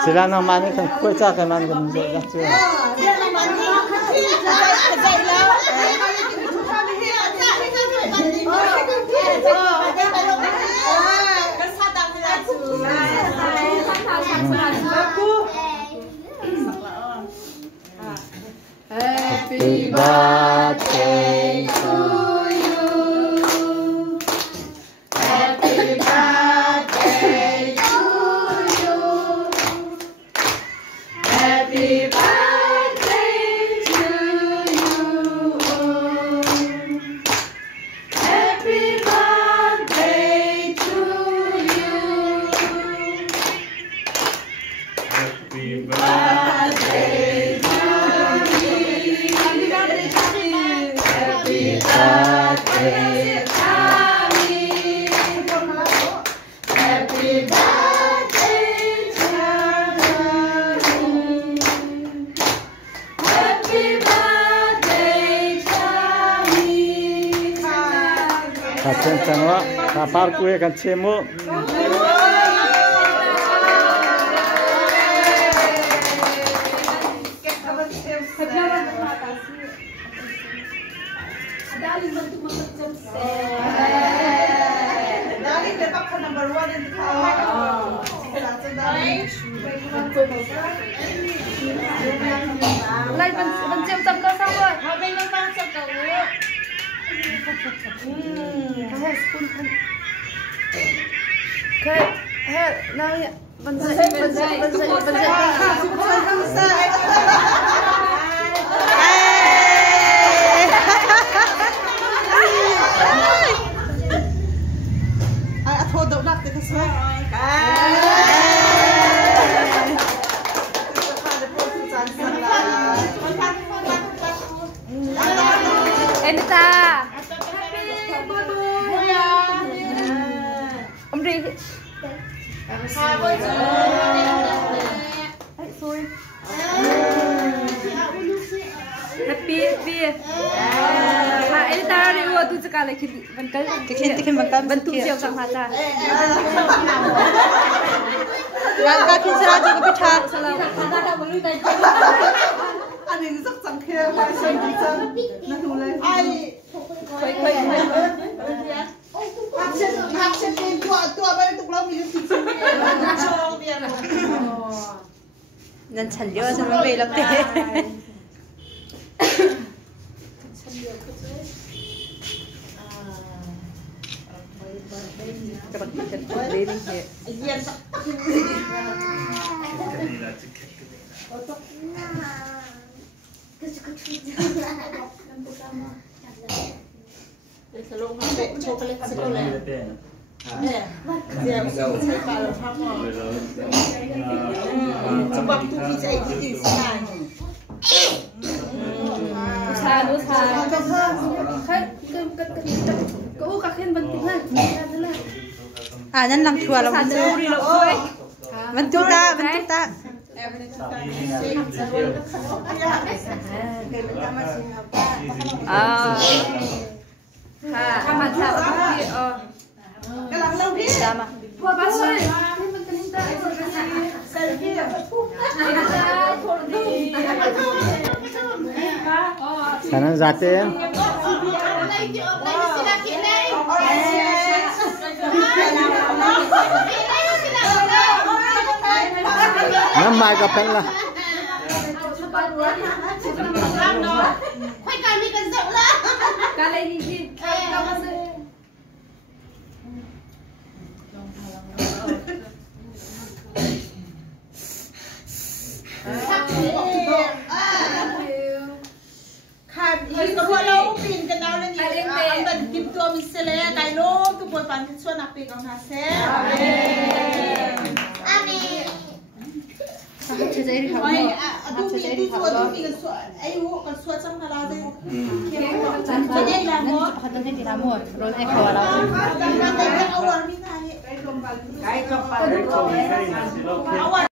Sila naman kan kuat kan man kan dah tu. Happy birthday to you. Happy birthday to you. Happy birthday to you. Happy birthday to you. Happy birthday. Happy birthday, Tommy. Happy birthday, Tommy. Happy birthday, Tommy. Kacang tanwa, kapar kue kacemu. Dali dapat kan number 1 in the car. Lại vẫn chiếm tập cơ xong rồi. Họ bên nó đang tập cầu nữa. Okay, hết nào nhỉ? Vẫn dậy. Thôi đậu nặng từ cái xe. Em ta. Ông đi. Happy. Em ta đi qua tu cả lại khi vẫn cái vẫn tu chiều sang hoa ta. Gak kisah juga pecah. Ada yang sak sangkir, macam macam nak mulai. Ai, Hapsen tua baru tu kalau milih sini. Dan chalio sama belak deh. Dapat makan beli ni. Iya. Selalu ngambil coklat sekolah. Dia saya kalau kamu. Sebab tu kita ini sekarang. Usaha. Kan kau kakek penting lah. Nan lang chua lang. Bentuk tak. Sama. Sana जाते हैं Năm mai gặp anh là حتى زي ريحة أي أدومي أي هو قد سوى سمنا لازم jadi lamo خدنا في العمود رول إيه حوالي awal minta